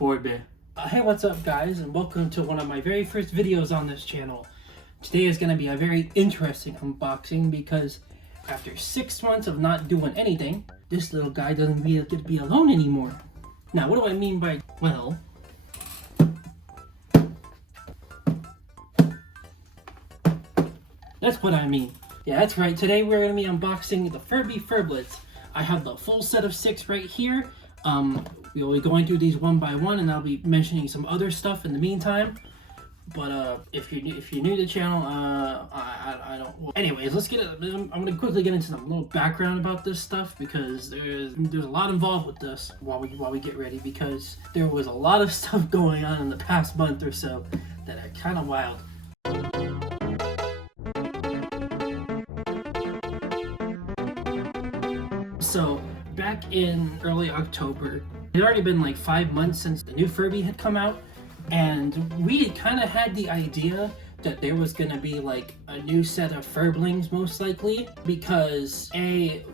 Furby. Hey, what's up guys, and welcome to one of my very first videos on this channel. Today is going to be a very interesting unboxing because after 6 months of not doing anything, this little guy doesn't get to be alone anymore. Now, what do I mean by, well, that's what I mean. Yeah, that's right. Today we're going to be unboxing the Furby Furblets. I have the full set of 6 right here. We'll be going through these one by one, and I'll be mentioning some other stuff in the meantime. But if you're new to the channel, I don't. Well, anyways, let's get it. I'm gonna quickly get into some little background about this stuff because there's a lot involved with this while we get ready, because there was a lot of stuff going on in the past month or so that are kind of wild. So back in early October, it had already been like 5 months since the new Furby had come out, and we kind of had the idea that there was going to be like a new set of Furblings most likely, because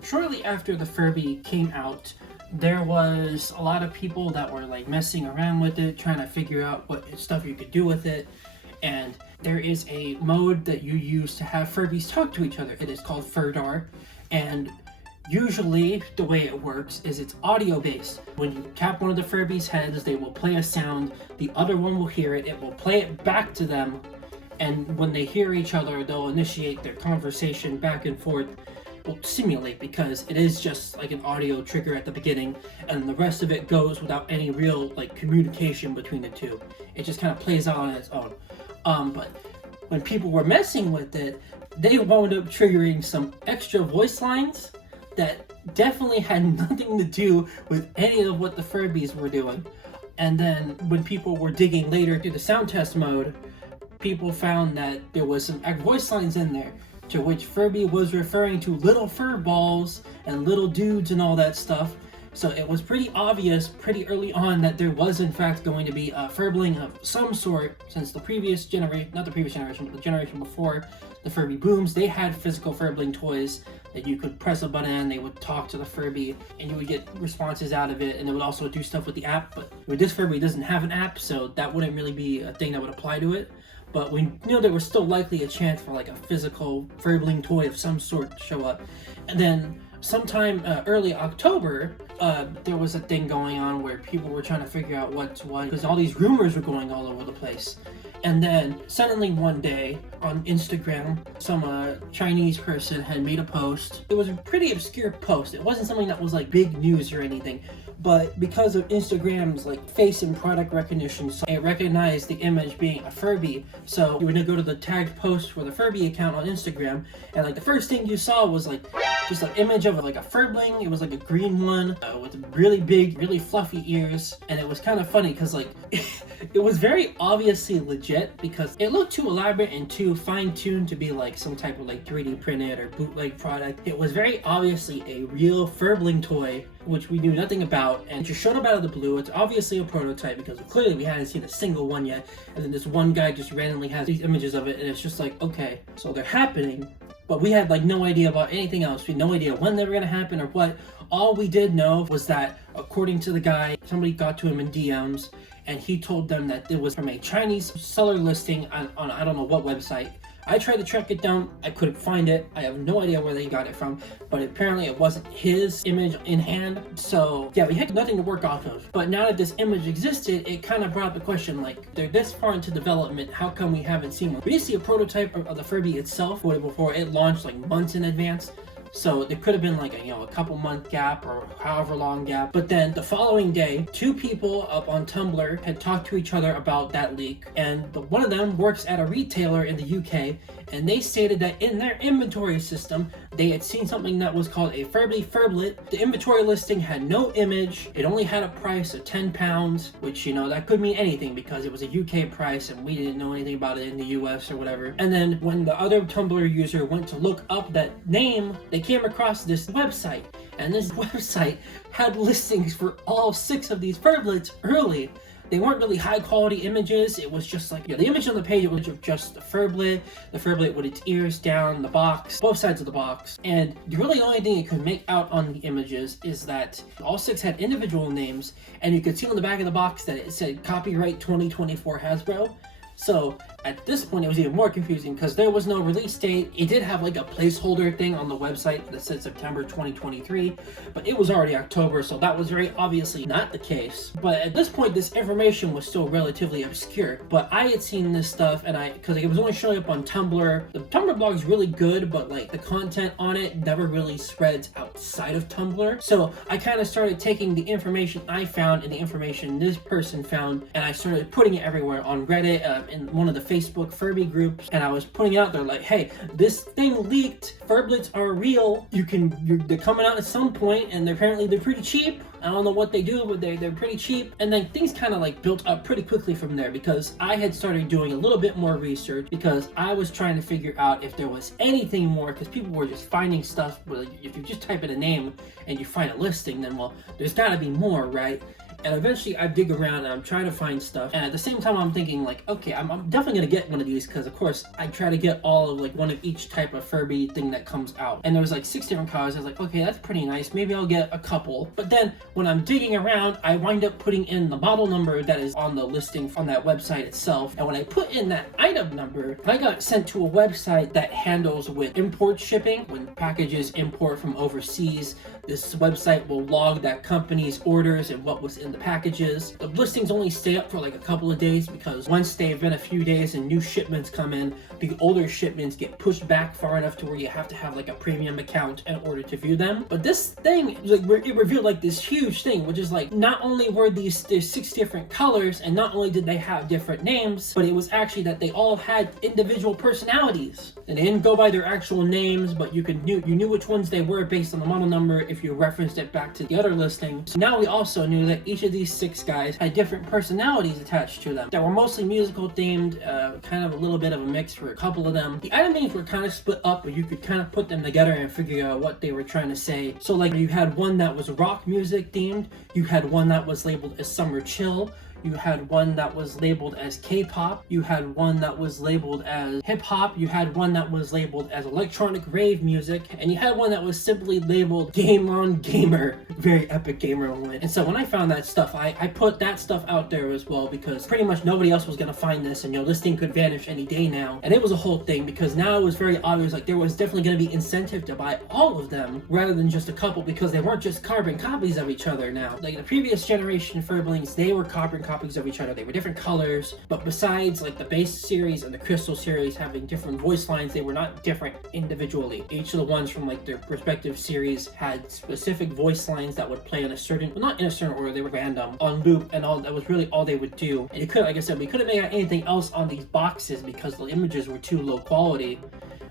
shortly after the Furby came out, there was a lot of people that were like messing around with it, trying to figure out what stuff you could do with it. And there is a mode that you use to have Furbies talk to each other. It is called Furdar, and usually the way it works is it's audio based. When you tap one of the Furby's heads, they will play a sound, the other one will hear it, it will play it back to them, and when they hear each other, they'll initiate their conversation back and forth. Well, simulate, because it is just like an audio trigger at the beginning, and the rest of it goes without any real like communication between the two. It just kind of plays out on its own. But when people were messing with it, they wound up triggering some extra voice lines that definitely had nothing to do with any of what the Furbies were doing. And then when people were digging later through the sound test mode, people found that there was some voice lines in there to which Furby was referring to little fur balls and little dudes and all that stuff. So it was pretty obvious pretty early on that there was in fact going to be a Furbling of some sort, since the previous generation, not the previous generation, but the generation before the Furby Booms, they had physical Furbling toys that you could press a button and they would talk to the Furby and you would get responses out of it, and it would also do stuff with the app. But with this Furby, doesn't have an app, so that wouldn't really be a thing that would apply to it. But we knew there was still likely a chance for like a physical Furbling toy of some sort to show up. And then sometime early October, there was a thing going on where people were trying to figure out what's what, because all these rumors were going all over the place. And then suddenly one day on Instagram, some Chinese person had made a post. It was a pretty obscure post. It wasn't something that was like big news or anything, but because of Instagram's like face and product recognition, so it recognized the image being a Furby. So you would go to the tagged post for the Furby account on Instagram, and like the first thing you saw was like just an image of like a Furbling. It was like a green one with really big, really fluffy ears, and it was kind of funny because like it was very obviously legit, because it looked too elaborate and too fine-tuned to be like some type of like 3D printed or bootleg product. It was very obviously a real Furbling toy, which we knew nothing about, and it just showed up out of the blue. It's obviously a prototype because clearly we hadn't seen a single one yet, and then this one guy just randomly has these images of it, and it's just like, okay, so they're happening, but we had like no idea about anything else. We had no idea when they were gonna happen or what. All we did know was that, according to the guy, somebody got to him in DMs, and he told them that it was from a Chinese seller listing on I don't know what website. I tried to track it down, I couldn't find it. I have no idea where they got it from, but apparently it wasn't his image in hand. So yeah, we had nothing to work off of. But now that this image existed, it kind of brought up the question, like, they're this far into development, how come we haven't seen one? We did see a prototype of the Furby itself before it launched like months in advance. So there could have been like a couple month gap or however long gap. But then the following day, 2 people up on Tumblr had talked to each other about that leak, and one of them works at a retailer in the UK, and they stated that in their inventory system they had seen something that was called a Furby Furblet. The inventory listing had no image. It only had a price of £10, which that could mean anything because it was a UK price and we didn't know anything about it in the US or whatever. And then when the other Tumblr user went to look up that name, they came across this website, and this website had listings for all 6 of these Furblets early. they weren't really high quality images. It was just like, the image on the page, it was just the Furblet with its ears down, the box, both sides of the box. And really the only thing you could make out on the images is that all 6 had individual names, and you could see on the back of the box that it said copyright 2024 Hasbro. So at this point, it was even more confusing because there was no release date. It did have like a placeholder thing on the website that said September 2023, but it was already October, so that was very obviously not the case. But at this point, this information was still relatively obscure. But I had seen this stuff, and because it was only showing up on Tumblr. The Tumblr blog is really good, but like the content on it never really spreads outside of Tumblr. So I kind of started taking the information I found and the information this person found, and I started putting it everywhere on Reddit, in one of the Facebook Furby groups, and I was putting it out there like, hey, this thing leaked. Furblets are real. They're coming out at some point, and apparently they're pretty cheap. I don't know what they do, but they're pretty cheap. And then things kind of like built up pretty quickly from there because I had started doing a little bit more research because I was trying to figure out if there was anything more, because people were just finding stuff. But like, if you just type in a name and you find a listing, then well, there's got to be more, right? And eventually I dig around and I'm trying to find stuff. And at the same time, I'm thinking like, okay, I'm definitely gonna get one of these because of course I try to get all of like one of each type of Furby thing that comes out. And there was like 6 different colors. I was like, okay, that's pretty nice. Maybe I'll get a couple. But then when I'm digging around, I wind up putting in the model number that is on the listing on that website itself. And when I put in that item number, I got sent to a website that handles with import shipping. When packages import from overseas, this website will log that company's orders and what was in the packages. The listings only stay up for like a couple of days because once they've been a few days and new shipments come in, the older shipments get pushed back far enough to where you have to have like a premium account in order to view them. But this thing, like, it revealed like this huge thing, which is like, not only were there's 6 different colors, and not only did they have different names, but it was actually that they all had individual personalities. And they didn't go by their actual names, but you knew which ones they were based on the model number if you referenced it back to the other listing. So now we also knew that each of these 6 guys had different personalities attached to them that were mostly musical themed, kind of a little bit of a mix for a couple of them. The item names were kind of split up, but you could kind of put them together and figure out what they were trying to say. So like you had one that was rock music themed, you had one that was labeled as summer chill, you had one that was labeled as K-pop, you had one that was labeled as hip-hop, you had one that was labeled as electronic rave music, and you had one that was simply labeled Game on Gamer. Very epic gamer moment. And so when I found that stuff, I put that stuff out there as well because pretty much nobody else was gonna find this, and this thing could vanish any day now. And it was a whole thing because now it was very obvious, like there was definitely gonna be incentive to buy all of them rather than just a couple, because they weren't just carbon copies of each other now. Like the previous generation Furblings, they were carbon copies of each other. They were different colors, but besides like the base series and the crystal series having different voice lines, they were not different individually. Each of the ones from like their respective series had specific voice lines that would play in a certain, well, not in a certain order, they were random, on loop, and all that was really all they would do. And it could, like I said, we couldn't make out anything else on these boxes because the images were too low quality.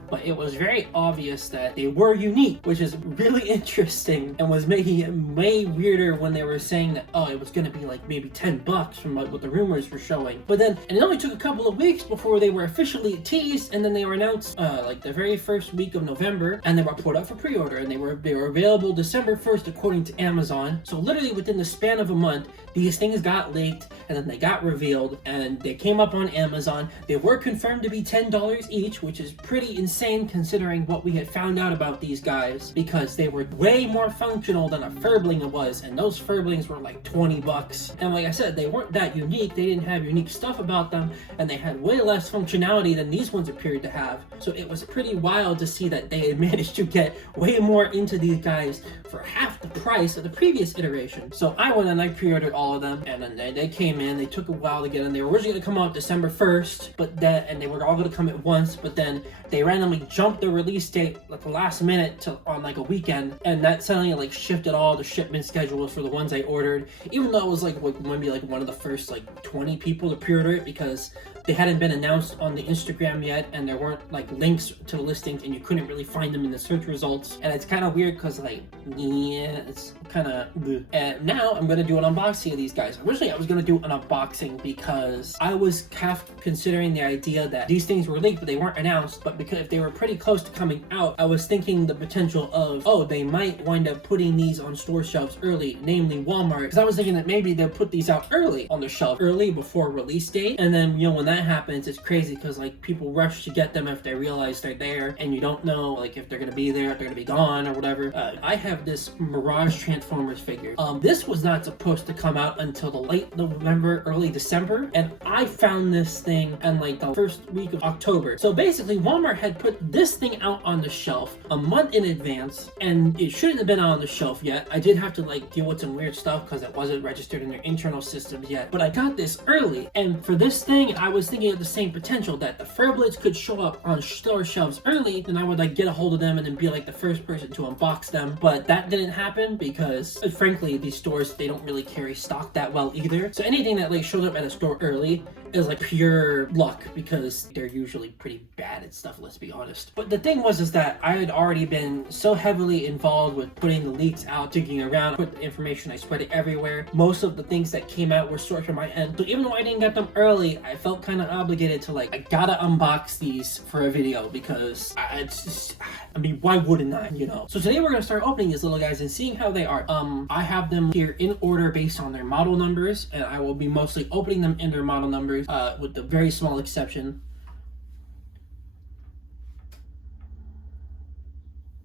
But it was very obvious that they were unique, which is really interesting and was making it way weirder when they were saying that, oh, it was going to be like maybe $10 from what the rumors were showing. But then, and it only took a couple of weeks before they were officially teased, and then they were announced like the very first week of November, and they were put up for pre-order, and they were available December 1st according to Amazon. So literally within the span of a month, these things got leaked, and then they got revealed, and they came up on Amazon. They were confirmed to be $10 each, which is pretty insane considering what we had found out about these guys, because they were way more functional than a Furbling was, and those Furblings were like $20. And like I said, they weren't that unique. They didn't have unique stuff about them, and they had way less functionality than these ones appeared to have. So it was pretty wild to see that they had managed to get way more into these guys for half the price of the previous iteration. So I went and I pre-ordered all of them, and then they came in. They took a while to get in. They were originally going to come out December 1st, but then, and they were all going to come at once, but then they randomly jumped the release date at the last minute on like a weekend, and that suddenly like shifted all the shipment schedules for the ones I ordered, even though it was like maybe like one of the first like 20 people to pre-order it, because they hadn't been announced on the Instagram yet, and there weren't like links to the listings, and you couldn't really find them in the search results. And it's kind of weird because like, yeah, it's kind of. And now I'm gonna do an unboxing of these guys. Originally I was gonna do an unboxing because I was half considering the idea that these things were leaked but they weren't announced, but because if they were pretty close to coming out, I was thinking the potential of, oh, they might wind up putting these on store shelves early, namely Walmart, because I was thinking that maybe they'll put these out early on the shelf, early before release date. And then, you know, when that happens, it's crazy because like people rush to get them if they realize they're there, and you don't know like if they're gonna be there, if they're gonna be gone or whatever. I have this Mirage Transformers figure. This was not supposed to come out until the late November, early December, and I found this thing in like the first week of October. So basically Walmart had put this thing out on the shelf a month in advance, and it shouldn't have been out on the shelf yet. I did have to like deal with some weird stuff because it wasn't registered in their internal systems yet, but I got this early. And for this thing, I was thinking of the same potential that the Furblets could show up on store shelves early, and I would like get a hold of them and then be like the first person to unbox them. But that didn't happen because frankly these stores, they don't really carry stock that well either. So anything that like shows up at a store early is like pure luck because they're usually pretty bad at stuff, let's be honest. But the thing was is that I had already been so heavily involved with putting the leaks out, digging around, put the information, I spread it everywhere. Most of the things that came out were sourced from my end. So even though I didn't get them early, I felt kind of obligated to like, I gotta unbox these for a video because I mean, why wouldn't I, you know? So today we're gonna start opening these little guys and seeing how they are. I have them here in order based on their model numbers, and I will be mostly opening them in their model numbers, with the very small exception.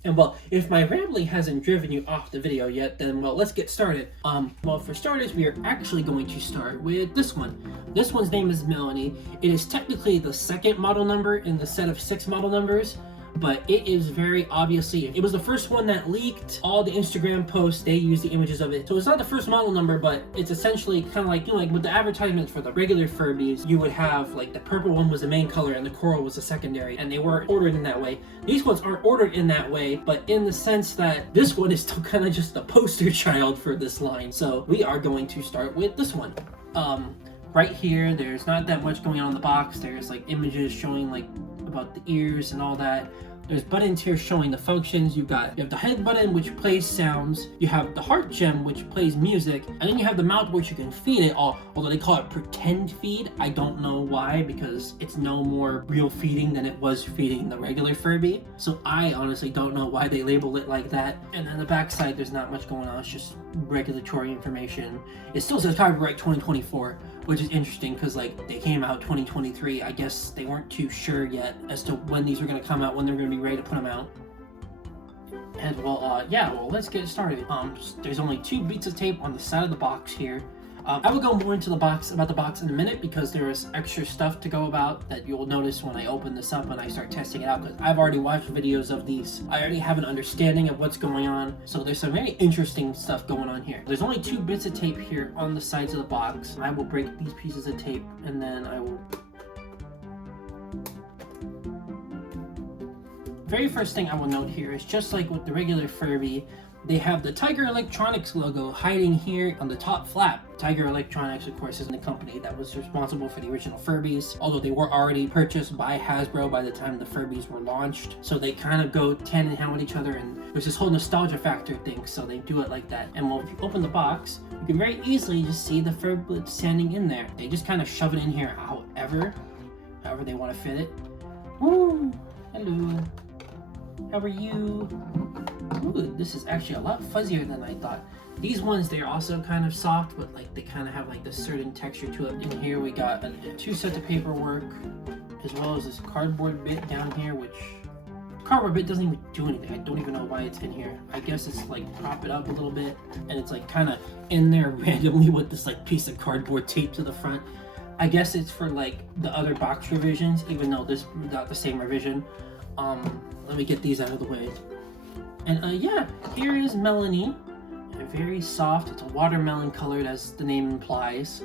And well, if my rambling hasn't driven you off the video yet, then well, let's get started. Well, for starters, we are actually going to start with this one. This one's name is Mello-Nee. It is technically the second model number in the set of 6 model numbers, but it is very obviously, it was the first one that leaked. All the Instagram posts, they use the images of it. So it's not the first model number, but it's essentially kind of like, you know, like with the advertisements for the regular Furbies, you would have like the purple one was the main color and the coral was the secondary, and they weren't ordered in that way. These ones aren't ordered in that way, but in the sense that this one is still kind of just the poster child for this line. So we are going to start with this one. Right here, there's not that much going on in the box. There's like images showing like about the ears and all that. There's buttons here showing the functions. You have the head button, which plays sounds. You have the heart gem, which plays music. And then you have the mouth, which you can feed it, although they call it pretend feed. I don't know why, because it's no more real feeding than it was feeding the regular Furby. So I honestly don't know why they labeled it like that. And then the back side, there's not much going on. It's just regulatory information. It still says copyright 2024, which is interesting because like they came out 2023. I guess they weren't too sure yet as to when these were going to come out, when they're going to be ready to put them out. And well, yeah, well, let's get started. There's only 2 beats of tape on the side of the box here. I will go more into the box in a minute because there is extra stuff to go about that you'll notice when I open this up and I start testing it out, because I've already watched videos of these. I already have an understanding of what's going on, so there's some very interesting stuff going on here. There's only 2 bits of tape here on the sides of the box. I will break these pieces of tape and then I will... Very first thing I will note here is just like with the regular Furby, they have the Tiger Electronics logo hiding here on the top flap. Tiger Electronics, of course, is the company that was responsible for the original Furbies, although they were already purchased by Hasbro by the time the Furbies were launched. So they kind of go hand in hand with each other, and there's this whole nostalgia factor thing, so they do it like that. And well, if you open the box, you can very easily just see the Furblets standing in there. They just kind of shove it in here however they want to fit it. Woo! Hello. How are you? Ooh, this is actually a lot fuzzier than I thought. These ones, they're also kind of soft, but like they kind of have like this certain texture to it. In here we got 2 sets of paperwork, as well as this cardboard bit down here, which cardboard bit doesn't even do anything. I don't even know why it's in here. I guess it's like prop it up a little bit, and it's like kind of in there randomly with this like piece of cardboard taped to the front. I guess it's for like the other box revisions, even though this is not the same revision. Let me get these out of the way. And yeah, here is Mello-Nee. Very soft. It's a watermelon colored, as the name implies.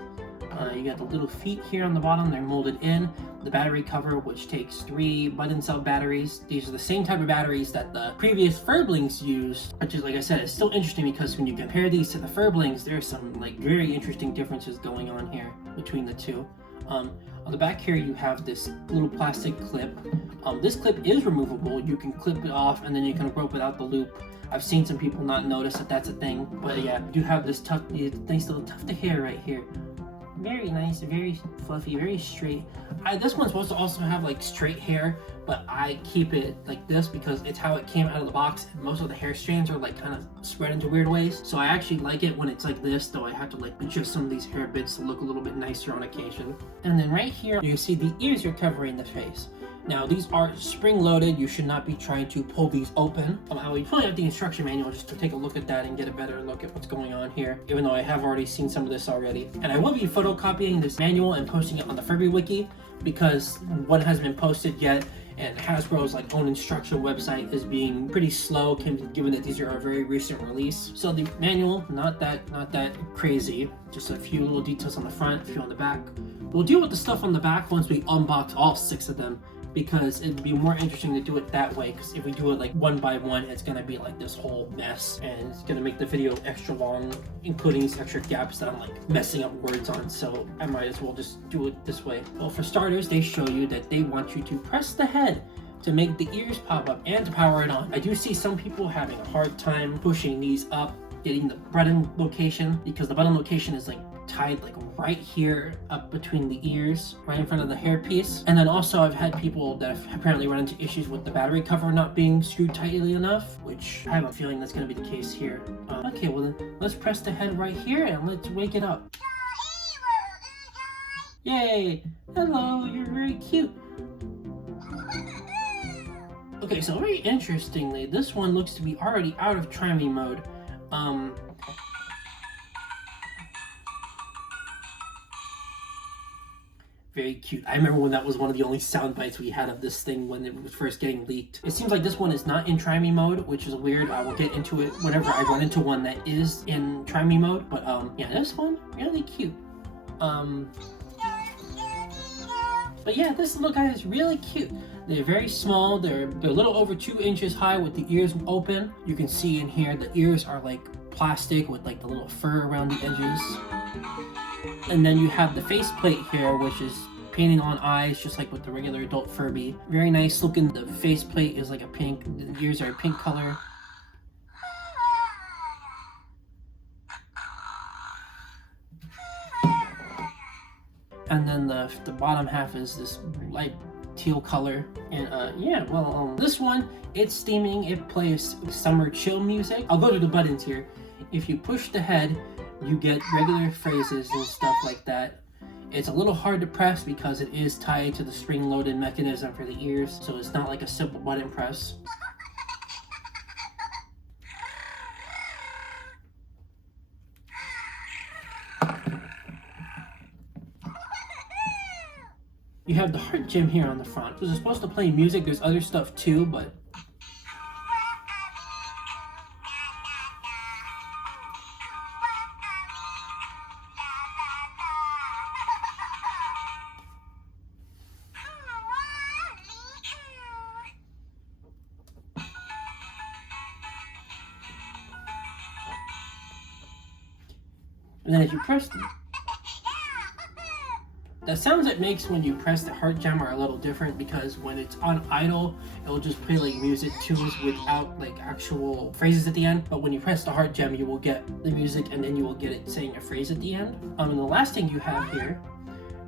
You got the little feet here on the bottom. They're molded in. The battery cover, which takes 3 button cell batteries. These are the same type of batteries that the previous Furblings used, which is, like I said, it's still interesting because when you compare these to the Furblings, there's some like very interesting differences going on here between the two. On the back here, you have this little plastic clip. This clip is removable. You can clip it off and then you can rope it out the loop. I've seen some people not notice that that's a thing, but yeah, you do have this nice little tuft of hair right here. Very nice, very fluffy, very straight. This one's supposed to also have like straight hair, but I keep it like this because it's how it came out of the box, and most of the hair strands are like kind of spread into weird ways. So I actually like it when it's like this, though I have to like adjust some of these hair bits to look a little bit nicer on occasion. And then right here, you can see the ears are covering the face. Now these are spring-loaded. You should not be trying to pull these open. I will probably have the instruction manual just to take a look at that and get a better look at what's going on here, even though I have already seen some of this already. And I will be photocopying this manual and posting it on the Furby Wiki because one hasn't been posted yet, and Hasbro's like own instruction website is being pretty slow given that these are a very recent release. So the manual, not that crazy, just a few little details on the front, a few on the back. We'll deal with the stuff on the back once we unbox all 6 of them, because it'd be more interesting to do it that way, because if we do it like one by one, it's gonna be like this whole mess, and it's gonna make the video extra long, including these extra gaps that I'm like messing up words on, so I might as well just do it this way. Well, for starters, they show you that they want you to press the head to make the ears pop up and to power it on. I do see some people having a hard time pushing these up, getting the button location, because the button location is like tied like right here up between the ears, right in front of the hairpiece. And then also I've had people that have apparently run into issues with the battery cover not being screwed tightly enough, which I have a feeling that's going to be the case here. Okay, well then let's press the head right here and let's wake it up. Yay! Hello, you're very cute. Okay, so very interestingly, this one looks to be already out of try me mode. Very cute. I remember when that was one of the only sound bites we had of this thing when it was first getting leaked. It seems like this one is not in try me mode, which is weird. I will get into it whenever I run into one that is in try me mode. But yeah, this one, really cute. But yeah, this little guy is really cute. They're very small. They're a little over 2 inches high with the ears open. You can see in here the ears are like plastic with like the little fur around the edges. And then you have the faceplate here, which is painting on eyes, just like with the regular adult Furby. Very nice looking. The faceplate is like a pink. The ears are a pink color. And then the bottom half is this light teal color. And yeah, well, this one, it's theming. It plays summer chill music. I'll go to the buttons here. If you push the head, you get regular phrases and stuff like that. It's a little hard to press because it is tied to the spring-loaded mechanism for the ears, so it's not like a simple button press. You have the heart gem here on the front. So it's supposed to play music. There's other stuff too, but and then if you press the sounds it makes when you press the heart gem are a little different, because when it's on idle, it'll just play like music tunes without like actual phrases at the end. But when you press the heart gem, you will get the music and then you will get it saying a phrase at the end. And the last thing you have here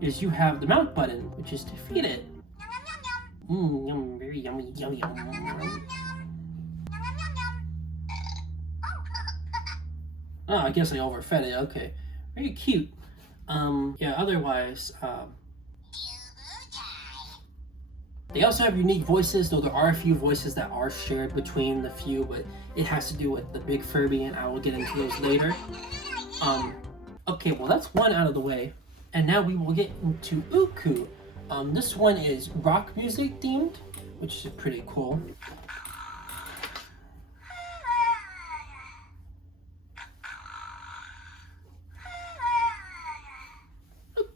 is you have the mouth button, which is to feed it. Yum, very yummy, yummy, yum. Oh, I guess I overfed it. Okay, very cute. Yeah, otherwise, they also have unique voices, though there are a few voices that are shared between the few, but it has to do with the big Furby, and I will get into those later. Okay, well that's one out of the way, and now we will get into Ooh-Koo. This one is rock music themed, which is pretty cool.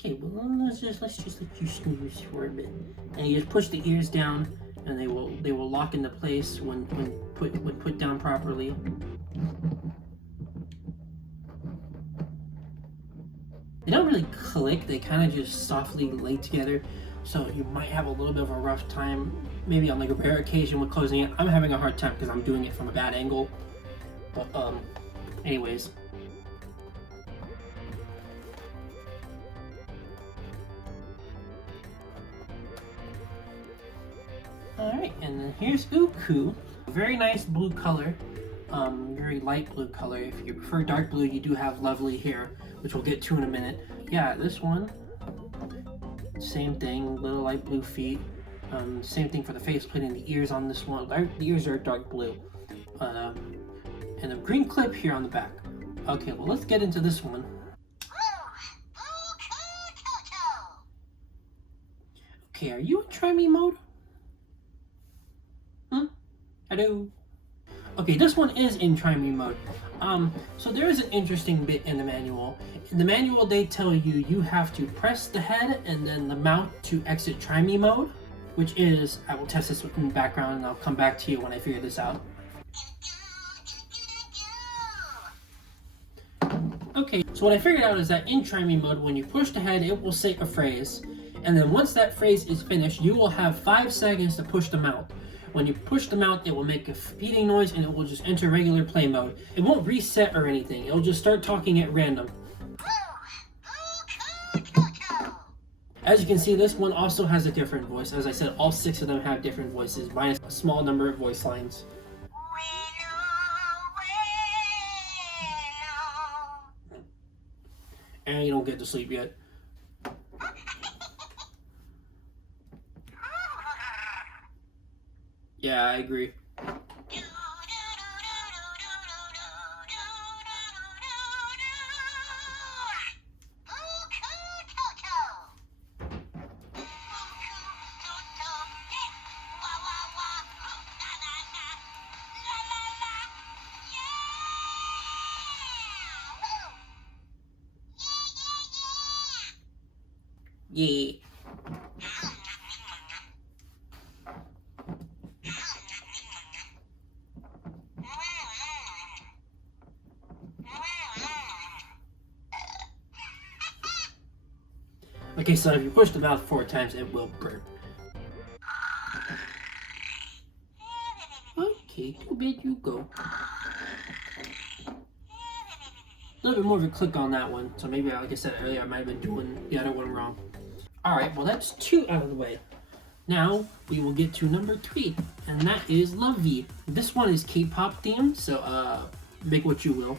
Okay, well let's just let you snooze for a bit, and you just push the ears down, and they will lock into place when put down properly. They don't really click; they kind of just softly lay together, so you might have a little bit of a rough time, maybe on like a rare occasion with closing it. I'm having a hard time because I'm doing it from a bad angle. But anyways. Alright, and then here's Ooh-Koo. Very nice blue color. Very light blue color. If you prefer dark blue, you do have Luv-Lee here, which we'll get to in a minute. Yeah, this one, same thing, little light blue feet. Same thing for the faceplate and the ears on this one. The ears are dark blue. And a green clip here on the back. Okay, well, let's get into this one. Okay, are you in try me mode? Hello? Okay, this one is in try me mode. So there is an interesting bit in the manual. In the manual, they tell you you have to press the head and then the mouth to exit try me mode, which is, I will test this in the background and I'll come back to you when I figure this out. Okay, so what I figured out is that in try me mode, when you push the head, it will say a phrase, and then once that phrase is finished, you will have 5 seconds to push the mouth. When you push the mouth, it will make a beeping noise and it will just enter regular play mode. It won't reset or anything, it'll just start talking at random. As you can see, this one also has a different voice. As I said, all 6 of them have different voices, minus a small number of voice lines. And you don't get to sleep yet. Yeah, I agree. Yeah. Okay, so if you push the mouth 4 times, it will burn. Okay, too bad you go. A little bit more of a click on that one, so maybe, like I said earlier, I might have been doing the other one wrong. Alright, well that's 2 out of the way. Now, we will get to number 3, and that is Luv-Lee. This one is K-pop themed, so make what you will.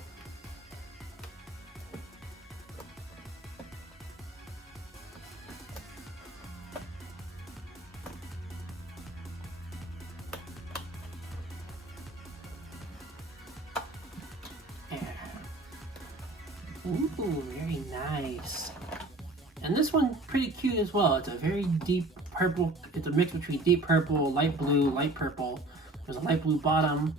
Ooh, very nice. And this one pretty cute as well. It's a very deep purple. It's a mix between deep purple, light blue, light purple. There's a light blue bottom,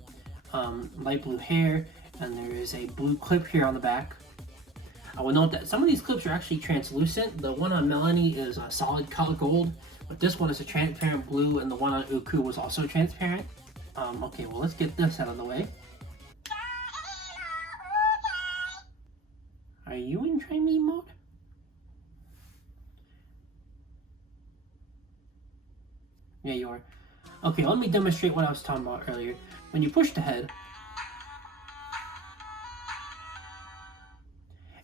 light blue hair, and there is a blue clip here on the back. I will note that some of these clips are actually translucent. The one on Mello-Nee is a solid color gold, but this one is a transparent blue, and the one on Ooh-Koo was also transparent. Okay, well, let's get this out of the way. Are you in try me mode? Yeah, you are. Okay, let me demonstrate what I was talking about earlier. When you push the head,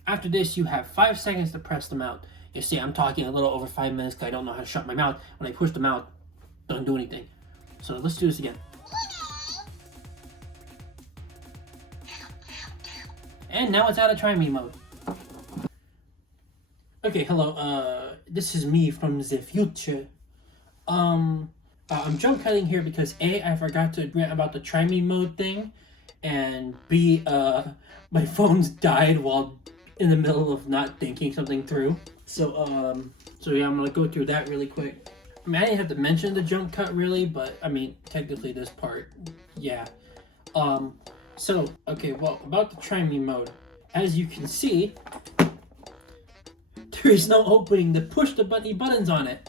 after this, you have 5 seconds to press the mouth. You see, I'm talking a little over 5 minutes because I don't know how to shut my mouth. When I push the mouth, don't do anything. So let's do this again. And now it's out of try me mode. Okay, hello, this is me from the future. I'm jump cutting here because A, I forgot to rant about the try me mode thing, and B, my phone's died while in the middle of not thinking something through. So yeah, I'm gonna go through that really quick. I mean, I didn't have to mention the jump cut really, but I mean, technically this part, yeah. So, okay, well, about the try me mode. As you can see, there is no opening to push the buttons on it.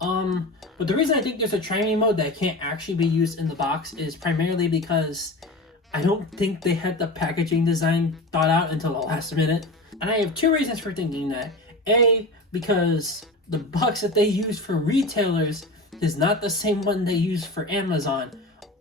But the reason I think there's a try me mode that can't actually be used in the box is primarily because I don't think they had the packaging design thought out until the last minute. And I have 2 reasons for thinking that. A, because the box that they use for retailers is not the same one they use for Amazon.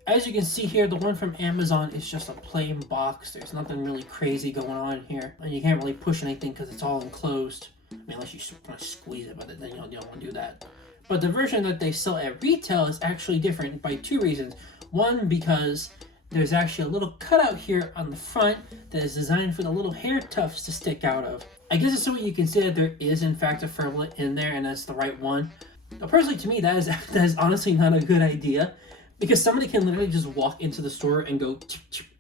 As you can see here, the one from Amazon is just a plain box. There's nothing really crazy going on here. And you can't really push anything because it's all enclosed. I mean, unless you want to squeeze it, but then you don't want to do that. But the version that they sell at retail is actually different by two reasons. One, because there's actually a little cutout here on the front that is designed for the little hair tufts to stick out of. I guess it's so you can see that there is in fact a Furblet in there, and that's the right one. But personally, to me, that is honestly not a good idea, because somebody can literally just walk into the store and go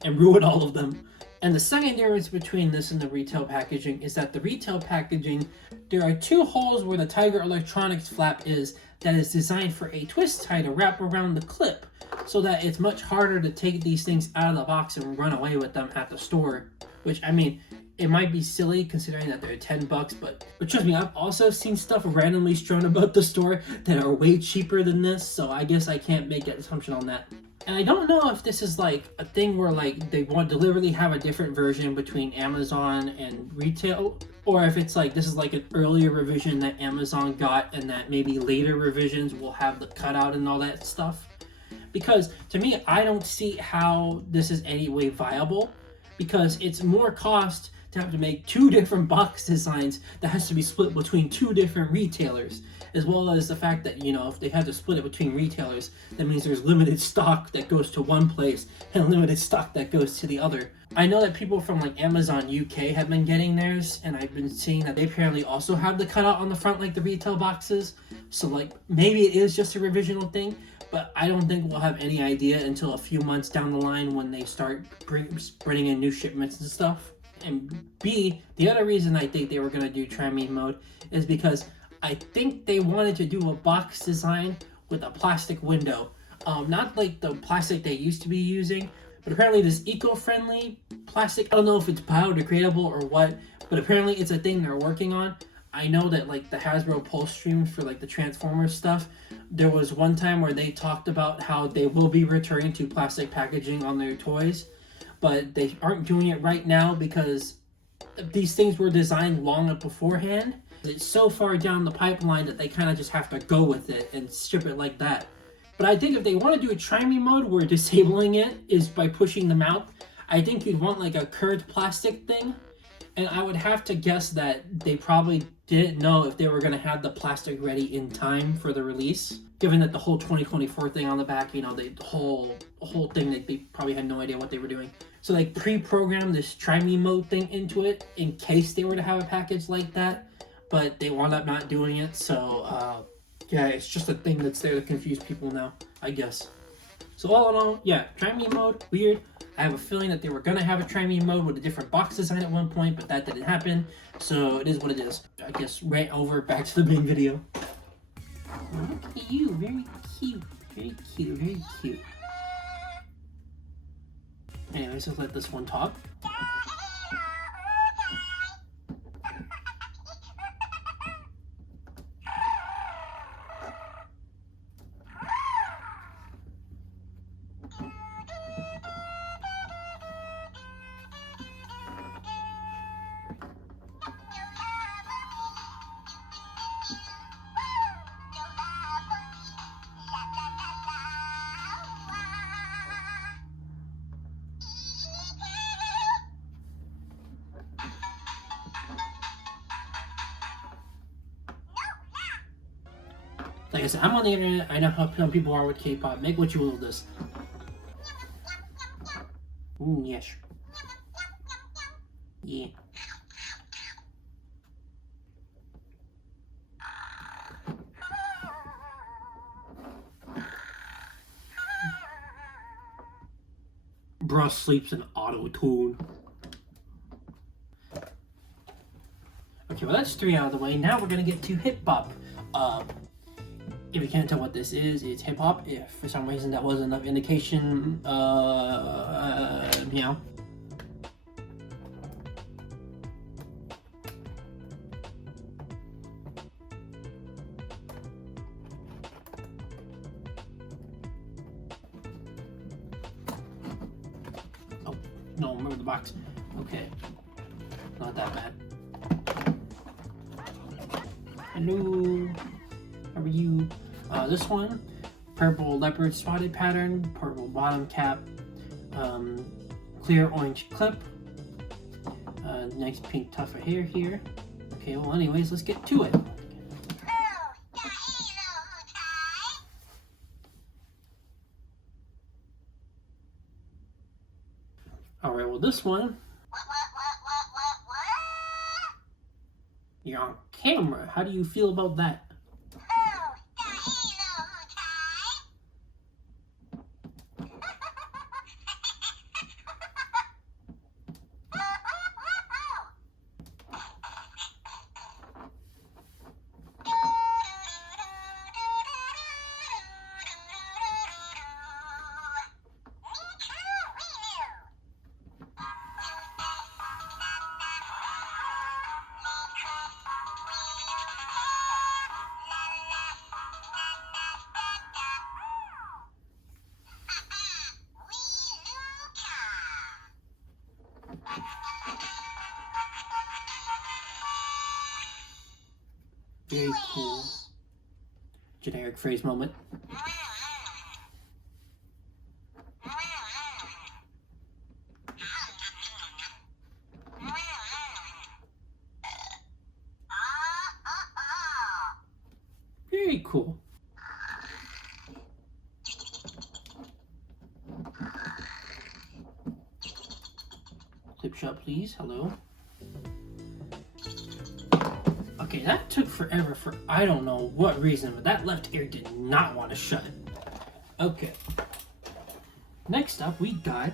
and ruin all of them. And the second difference between this and the retail packaging is that the retail packaging, there are two holes where the Tiger Electronics flap is that is designed for a twist tie to wrap around the clip, so that it's much harder to take these things out of the box and run away with them at the store. Which, I mean, it might be silly considering that they're $10, but trust me, I've also seen stuff randomly strewn about the store that are way cheaper than this, so I guess I can't make an assumption on that. And I don't know if this is like a thing where like they want to deliberately have a different version between Amazon and retail, or if it's like this is like an earlier revision that Amazon got and that maybe later revisions will have the cutout and all that stuff. Because to me, I don't see how this is any way viable, because it's more cost to have to make two different box designs that has to be split between two different retailers, as well as the fact that, you know, if they had to split it between retailers, that means there's limited stock that goes to one place and limited stock that goes to the other. I know that people from like Amazon UK have been getting theirs, and I've been seeing that they apparently also have the cutout on the front like the retail boxes, so like maybe it is just a revisional thing, but I don't think we'll have any idea until a few months down the line when they start bringing in new shipments and stuff. And B, the other reason I think they were going to do Try Me mode is because I think they wanted to do a box design with a plastic window. Not like the plastic they used to be using, but apparently this eco-friendly plastic. I don't know if it's biodegradable or what, but apparently it's a thing they're working on. I know that like the Hasbro Pulse streams for like the Transformers stuff, there was one time where they talked about how they will be returning to plastic packaging on their toys, but they aren't doing it right now because these things were designed long beforehand. It's so far down the pipeline that they kind of just have to go with it and ship it like that. But I think if they want to do a Try Me mode where disabling it is by pushing them out, I think you'd want like a curved plastic thing. And I would have to guess that they probably didn't know if they were going to have the plastic ready in time for the release. Given that the whole 2024 thing on the back, you know, the whole thing, they probably had no idea what they were doing. So like pre-programmed this Try Me mode thing into it in case they were to have a package like that. But they wound up not doing it, so yeah, it's just a thing that's there to confuse people now, I guess. So all in all, yeah, Try Me mode, weird. I have a feeling that they were going to have a Try Me mode with a different box design at one point, but that didn't happen, so it is what it is. I guess rant over, back to the main video. Look at you, very cute, very cute, very cute. Anyways, let's let this one talk. Like I said, I'm on the internet. I know how some people are with K-pop. Make what you will of this. Yes. Yeah. Bruh sleeps in auto-tune. Okay, well that's 3 out of the way. Now we're gonna get to Hip-Bop. If you can't tell what this is, it's Hip-Hop. If for some reason that wasn't enough indication, meow. Oh, no, remember the box. Okay, not that bad. Hello. How are you? This one, purple leopard spotted pattern, purple bottom cap, clear orange clip, nice pink tuft of hair here. Okay, well anyways, let's get to it. Alright, well this one, you're on camera. How do you feel about that? Very cool. Generic phrase moment. Very cool. Clip shot, please. Hello. Okay, that took forever for I don't know what reason, but that left ear did not want to shut. Okay. Next up, we got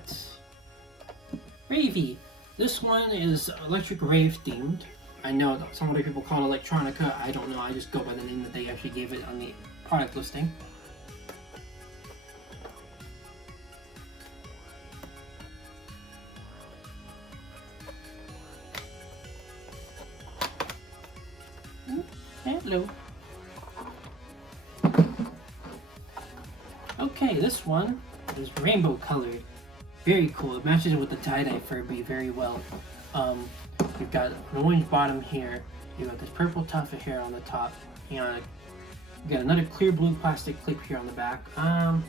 Ray-Vee. This one is electric rave themed. I know that some other people call it electronica. I don't know. I just go by the name that they actually gave it on the product listing. Hello. Okay, this one is rainbow colored. Very cool. It matches with the tie-dye Furby very well. You've got an orange bottom here. You've got this purple tuft of hair on the top. You got another clear blue plastic clip here on the back. A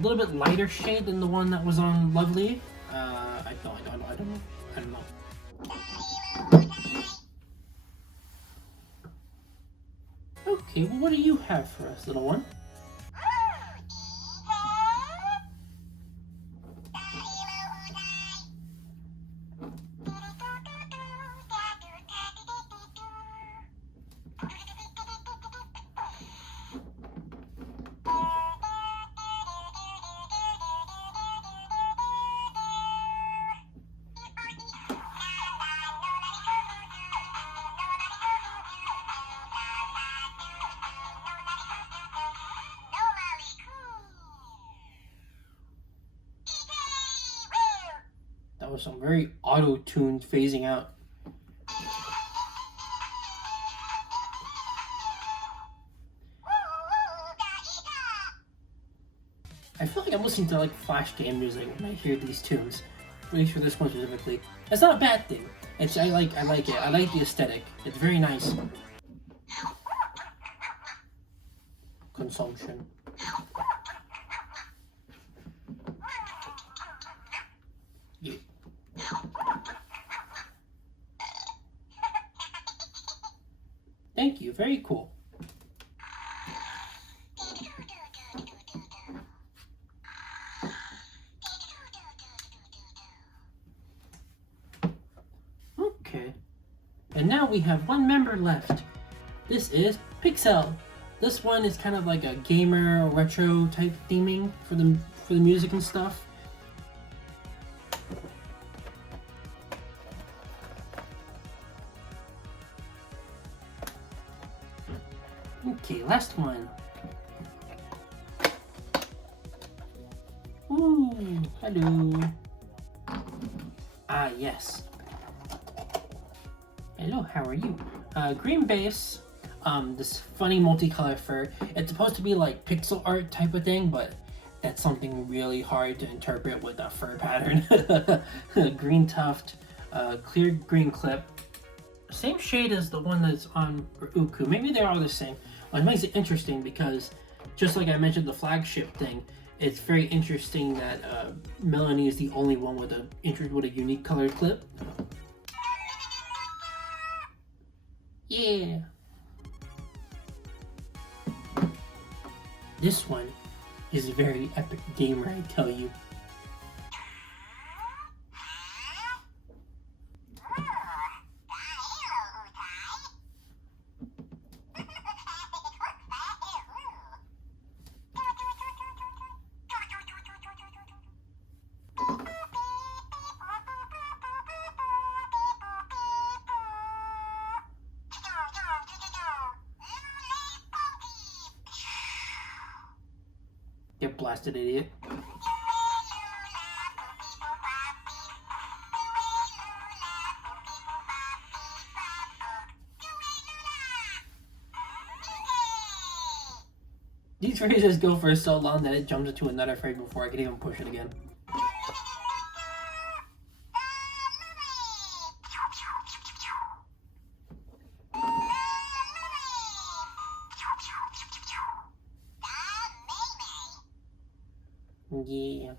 little bit lighter shade than the one that was on Luv-Lee. I don't know. Okay, well, what do you have for us, little one? That was some very auto-tuned phasing out. I feel like I'm listening to like Flash game music when I hear these tunes. At least for this one specifically. That's not a bad thing. I like it. I like the aesthetic. It's very nice. Consumption. Yeah. Thank you. Very cool. Okay. And now we have one member left. This is Pix-Elle. This one is kind of like a gamer retro type theming for the music and stuff. Okay, last one. Ooh, hello. Ah, yes. Hello, how are you? Green base, this funny multicolor fur. It's supposed to be like pixel art type of thing, but that's something really hard to interpret with a fur pattern. Green tuft, clear green clip. Same shade as the one that's on Ooh-Koo. Maybe they're all the same. Well, it makes it interesting because, just like I mentioned the flagship thing, it's very interesting that Mello-Nee is the only one with a unique colored clip. Yeah. This one is a very epic gamer, I tell you. You blasted idiot. These phrases go for so long that it jumps into another phrase before I can even push it again. Yeah.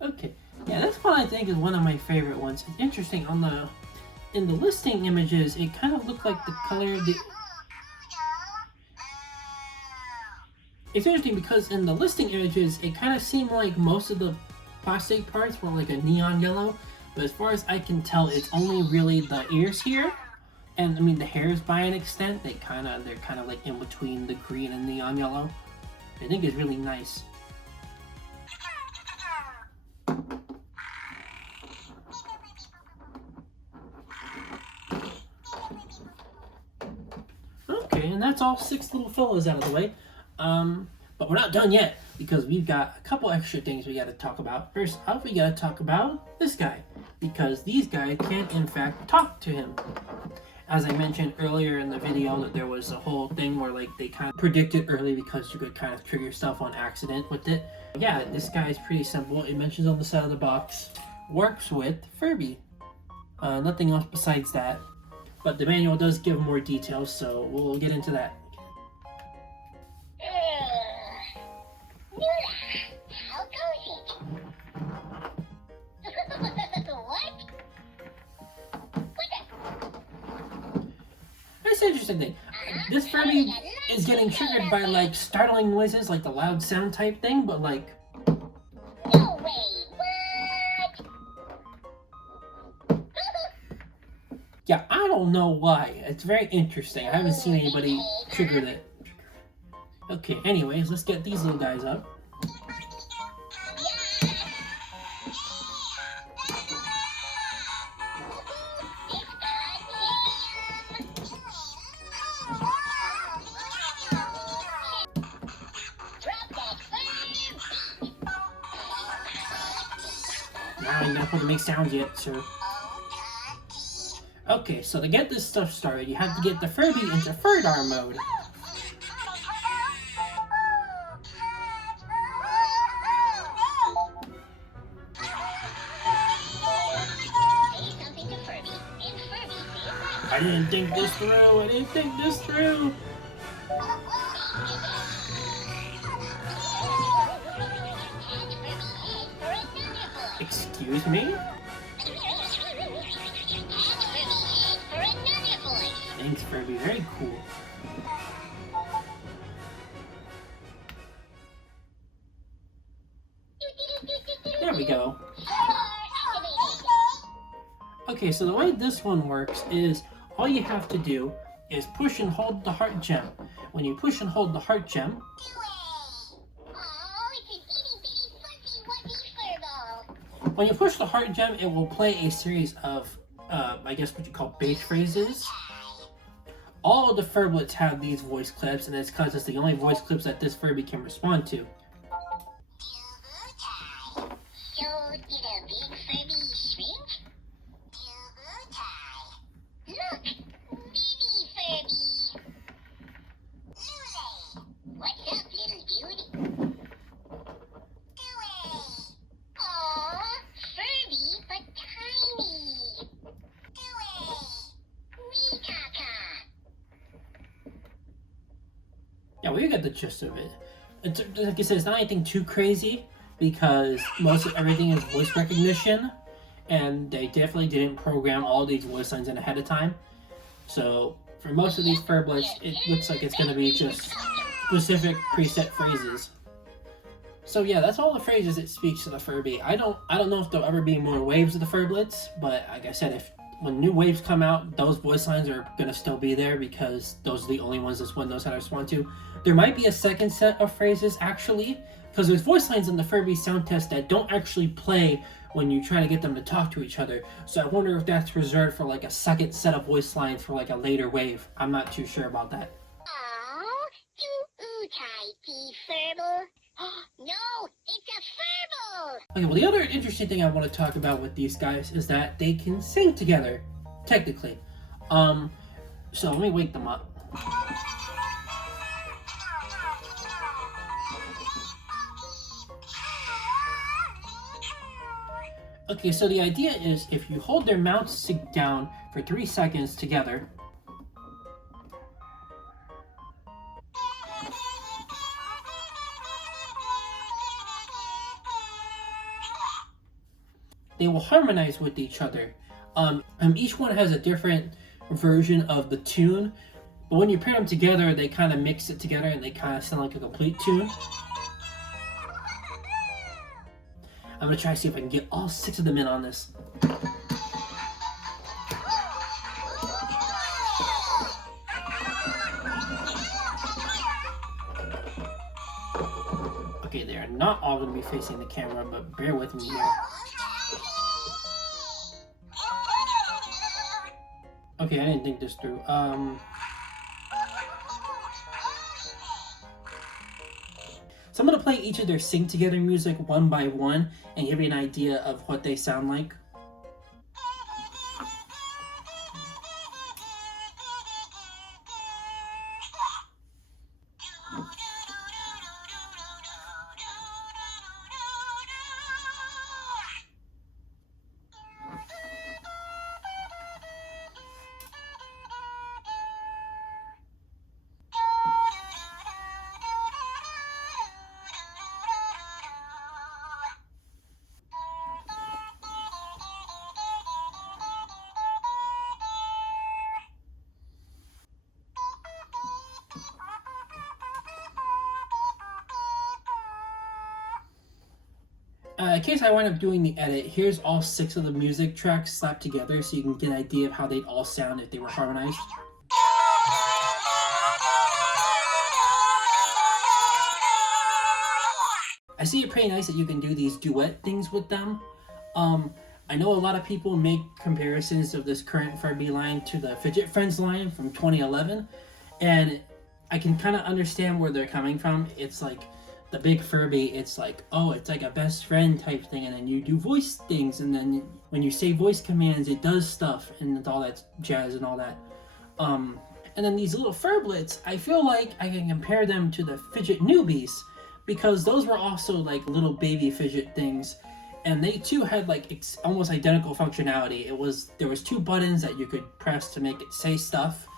Okay. Yeah, this one I think is one of my favorite ones. It's interesting in the listing images, it kind of looked like the color of the. It's interesting because in the listing images, it kind of seemed like most of the plastic parts were like a neon yellow, but as far as I can tell, it's only really the ears here, and I mean the hairs by an extent. They're kind of like in between the green and neon yellow. I think it's really nice. Okay, and that's all 6 little fellas out of the way. But we're not done yet, because we've got a couple extra things we got to talk about. First up, we got to talk about this guy, because these guys can in fact talk to him. As I mentioned earlier in the video, that there was a whole thing where like they kind of predicted early because you could kind of trigger stuff on accident with it. Yeah, this guy is pretty simple. It mentions on the side of the box, works with Furby. Nothing else besides that. But the manual does give more details, so we'll get into that. How goes it? What? That's an interesting thing. This Furby is getting triggered by like startling noises, like the loud sound type thing, but like. No way! What? Yeah, I don't know why. It's very interesting. I haven't seen anybody trigger it. Okay, anyways, let's get these little guys up. Nah, you're not supposed to make sounds yet, sir. Okay, so to get this stuff started, you have to get the Furby into Furdar mode. I didn't think this through. Excuse me? Thanks, Furby. Very cool. There we go. Okay, so the way this one works is all you have to do is push and hold the heart gem. When you push and hold the heart gem, when you push the heart gem, it will play a series of, I guess what you call base phrases. All of the Furblets have these voice clips, and it's because it's the only voice clips that this Furby can respond to. So did a big Furby shrink? Look, baby Furby. What's up, little dude? Aw, Furby, but tiny. Wee caca. we got the gist of it. It's, like I said, it's not anything too crazy because most of everything is voice recognition, and they definitely didn't program all these voice lines in ahead of time. So for most of these Furblets, it looks like it's going to be just specific preset phrases. So yeah, that's all the phrases it speaks to the Furby. I don't know if there'll ever be more waves of the Furblets, but like I said, when new waves come out, those voice lines are gonna still be there because those are the only ones this one knows how to respond to. There might be a second set of phrases actually, because there's voice lines in the Furby sound test that don't actually play when you try to get them to talk to each other. So I wonder if that's reserved for like a second set of voice lines for like a later wave. I'm not too sure about that. Oh, you tiny Furble. No, it's a Furble! Okay, well the other interesting thing I want to talk about with these guys is that they can sing together, technically. So let me wake them up. Okay, so the idea is if you hold their mouths down for 3 seconds together, they will harmonize with each other. Each one has a different version of the tune, but when you pair them together, they kind of mix it together and they kind of sound like a complete tune. I'm gonna try to see if I can get all 6 of them in on this. Okay, they are not all gonna be facing the camera, but bear with me here. Okay, I didn't think this through. So I'm going to play each of their sing together music one by one and give you an idea of what they sound like. In case I wind up doing the edit, here's all 6 of the music tracks slapped together so you can get an idea of how they'd all sound if they were harmonized. I see it pretty nice that you can do these duet things with them. I know a lot of people make comparisons of this current Furby line to the Fidget Friends line from 2011, and I can kind of understand where they're coming from. It's like the big Furby, it's like, oh, it's like a best friend type thing, and then you do voice things, and then when you say voice commands, it does stuff, and it's all that jazz and all that. And then these little Furblets, I feel like I can compare them to the Fidget Newbies, because those were also like little baby fidget things, and they too had like almost identical functionality. There was 2 buttons that you could press to make it say stuff,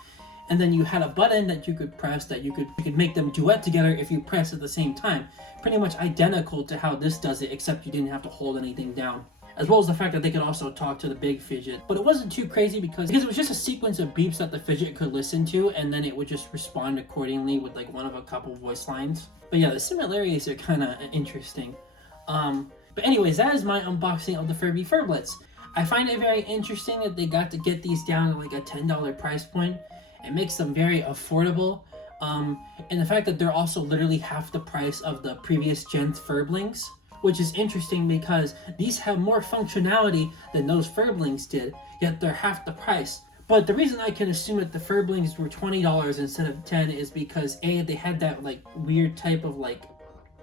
and then you had a button that you could press that you could make them duet together if you press at the same time. Pretty much identical to how this does it, except you didn't have to hold anything down. As well as the fact that they could also talk to the big fidget. But it wasn't too crazy because it was just a sequence of beeps that the fidget could listen to, and then it would just respond accordingly with like one of a couple voice lines. But yeah, the similarities are kind of interesting. But anyways, that is my unboxing of the Furby Furblets. I find it very interesting that they got to get these down to like a $10 price point. It makes them very affordable. And the fact that they're also literally half the price of the previous gen Furblings, which is interesting because these have more functionality than those Furblings did, yet they're half the price. But the reason I can assume that the Furblings were $20 instead of $10 is because A, they had that like weird type of like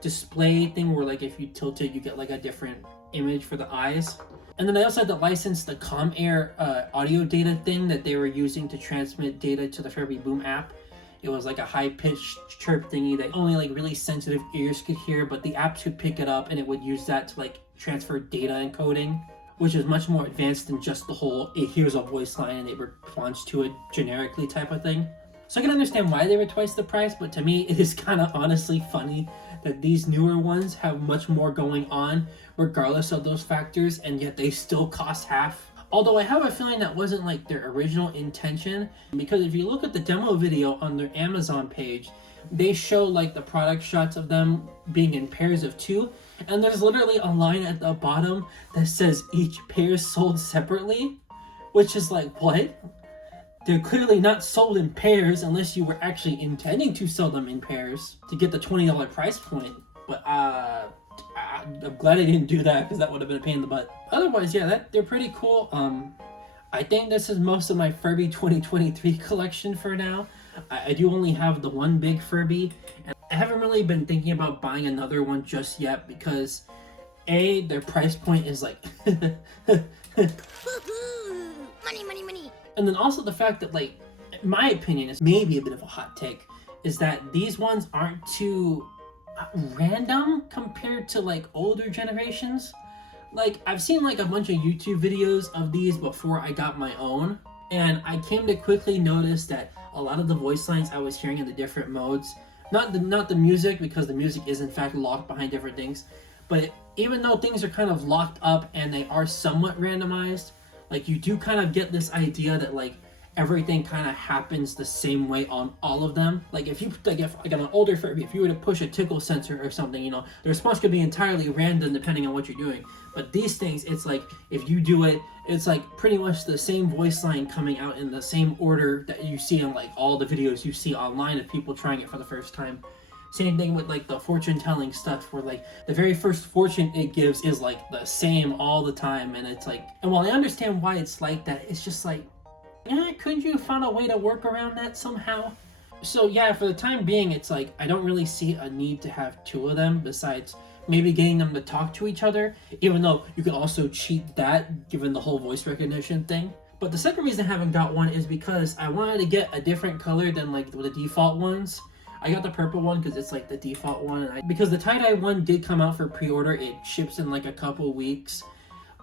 display thing where like if you tilt it you get like a different image for the eyes. And then they also had to license the Com-Air audio data thing that they were using to transmit data to the Furby Boom app. It was like a high-pitched chirp thingy that only like really sensitive ears could hear, but the apps could pick it up and it would use that to like transfer data encoding, which is much more advanced than just the whole it hears a voice line and it responds to it generically type of thing. So I can understand why they were twice the price, but to me it is kind of honestly funny that these newer ones have much more going on regardless of those factors, and yet they still cost half. Although I have a feeling that wasn't like their original intention, because if you look at the demo video on their Amazon page, they show like the product shots of them being in pairs of 2, and there's literally a line at the bottom that says each pair sold separately, which is like, what? They're clearly not sold in pairs unless you were actually intending to sell them in pairs to get the $20 price point. But I'm glad I didn't do that, because that would have been a pain in the butt. Otherwise, yeah, they're pretty cool. I think this is most of my Furby 2023 collection for now. I do only have the one big Furby, and I haven't really been thinking about buying another one just yet because A, their price point is like money. And then also the fact that, like, my opinion is maybe a bit of a hot take, is that these ones aren't too random compared to like older generations. Like, I've seen like a bunch of YouTube videos of these before I got my own, and I came to quickly notice that a lot of the voice lines I was hearing in the different modes, not the music, because the music is in fact locked behind different things, but even though things are kind of locked up and they are somewhat randomized, like, you do kind of get this idea that like everything kind of happens the same way on all of them. Like, if you like an older Furby, if you were to push a tickle sensor or something, you know, the response could be entirely random depending on what you're doing. But these things, it's like, if you do it, it's like pretty much the same voice line coming out in the same order that you see in like all the videos you see online of people trying it for the first time. Same thing with like the fortune telling stuff, where like the very first fortune it gives is like the same all the time, and it's like, and while I understand why it's like that, it's just like, yeah, couldn't you find a way to work around that somehow? So yeah, for the time being, it's like, I don't really see a need to have 2 of them, besides maybe getting them to talk to each other, even though you can also cheat that given the whole voice recognition thing. But the second reason I haven't got one is because I wanted to get a different color than like the default ones. I got the purple one because it's like the default one, and because the tie-dye one did come out for pre-order, it ships in like a couple weeks.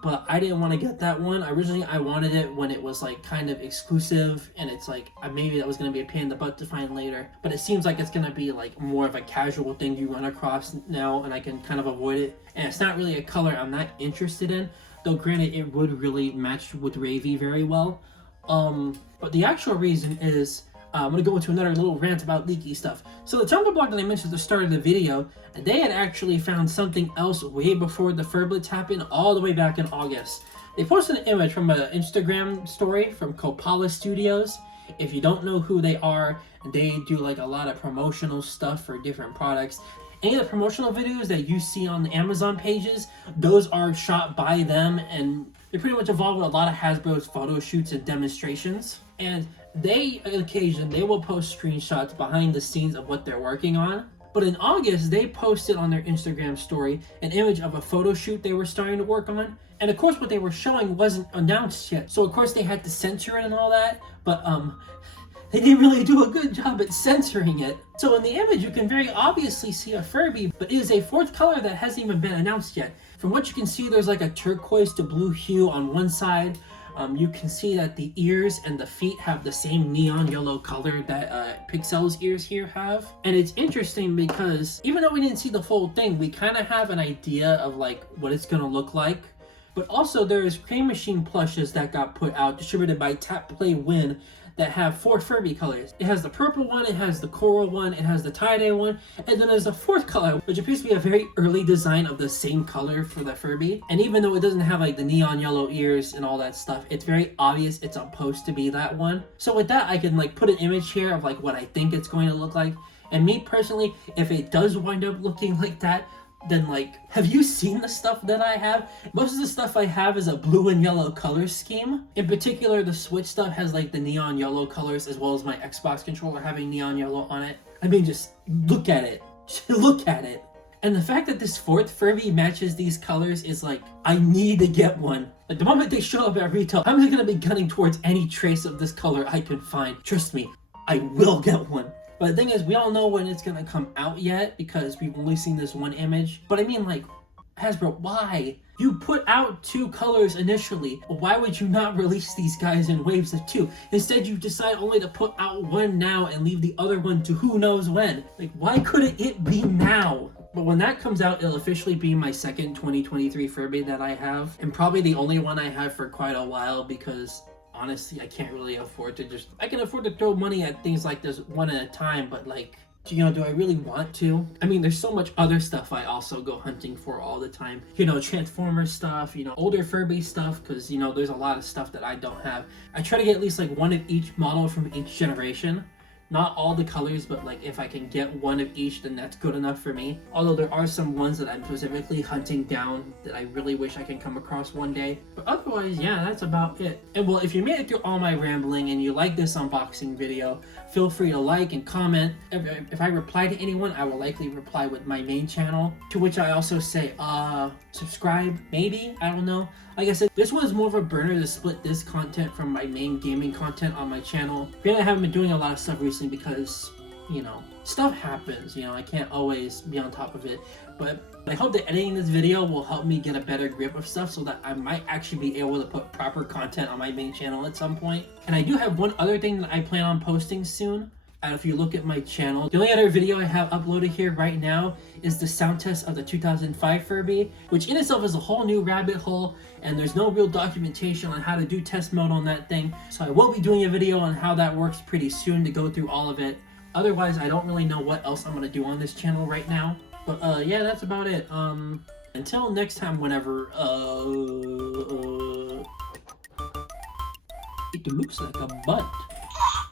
But I didn't want to get that one. Originally, I wanted it when it was like kind of exclusive, and it's like, maybe that was going to be a pain in the butt to find later. But it seems like it's going to be like more of a casual thing you run across now, and I can kind of avoid it. And it's not really a color I'm not interested in, though granted, it would really match with Ray-Vee very well. But the actual reason is, I'm going to go into another little rant about leaky stuff. So the Tumblr blog that I mentioned at the start of the video, they had actually found something else way before the Furblets happened, all the way back in August. They posted an image from an Instagram story from Copala Studios. If you don't know who they are, they do like a lot of promotional stuff for different products. Any of the promotional videos that you see on the Amazon pages, those are shot by them, and they're pretty much involved with a lot of Hasbro's photo shoots and demonstrations. And they, on occasion, they will post screenshots behind the scenes of what they're working on. But in August, they posted on their Instagram story an image of a photo shoot they were starting to work on. And of course, what they were showing wasn't announced yet. So of course, they had to censor it and all that. But they didn't really do a good job at censoring it. So in the image, you can very obviously see a Furby, but it is a 4th color that hasn't even been announced yet. From what you can see, there's like a turquoise to blue hue on one side. You can see that the ears and the feet have the same neon yellow color that Pix-Elle's ears here have. And it's interesting because even though we didn't see the full thing, we kind of have an idea of like what it's going to look like. But also there is Cream Machine plushes that got put out, distributed by Tap Play Win, that have 4 Furby colors. It has the purple one, it has the coral one, it has the tie-dye one, and then there's a 4th color, which appears to be a very early design of the same color for the Furby. And even though it doesn't have like the neon yellow ears and all that stuff, it's very obvious it's supposed to be that one. So with that, I can like put an image here of like what I think it's going to look like. And me personally, if it does wind up looking like that, then like, have you seen the stuff that I have? Most of the stuff I have is a blue and yellow color scheme. In particular, the Switch stuff has like the neon yellow colors, as well as my Xbox controller having neon yellow on it. I mean, just look at it. Look at it. And the fact that this 4th Furby matches these colors is like, I need to get one. Like, the moment they show up at retail, I'm just gonna be gunning towards any trace of this color I can find. Trust me, I will get one. But the thing is, we don't know when it's gonna come out yet because we've only seen this one image. But I mean, like, Hasbro, why? You put out 2 colors initially. Why would you not release these guys in waves of 2? Instead, you decide only to put out 1 now and leave the other one to who knows when. Like, why couldn't it be now? But when that comes out, it'll officially be my second 2023 Furby that I have. And probably the only one I have for quite a while because honestly, I can't really afford to I can afford to throw money at things like this one at a time, but like, you know, do I really want to? I mean, there's so much other stuff I also go hunting for all the time. You know, Transformers stuff, you know, older Furby stuff, because, you know, there's a lot of stuff that I don't have. I try to get at least like 1 of each model from each generation. Not all the colors, but like if I can get 1 of each, then that's good enough for me. Although there are some ones that I'm specifically hunting down that I really wish I can come across one day. But otherwise, yeah, that's about it. And well, if you made it through all my rambling and you like this unboxing video, feel free to like and comment. If I reply to anyone, I will likely reply with my main channel. To which I also say, subscribe, maybe? I don't know. Like I said, this one is more of a burner to split this content from my main gaming content on my channel. Granted, I haven't been doing a lot of stuff recently because, you know, stuff happens. You know, I can't always be on top of it. But I hope that editing this video will help me get a better grip of stuff so that I might actually be able to put proper content on my main channel at some point. And I do have one other thing that I plan on posting soon. And if you look at my channel, the only other video I have uploaded here right now is the sound test of the 2005 Furby, which in itself is a whole new rabbit hole, and there's no real documentation on how to do test mode on that thing. So I will be doing a video on how that works pretty soon to go through all of it. Otherwise, I don't really know what else I'm going to do on this channel right now. But yeah, that's about it. Until next time, whenever, it looks like a butt.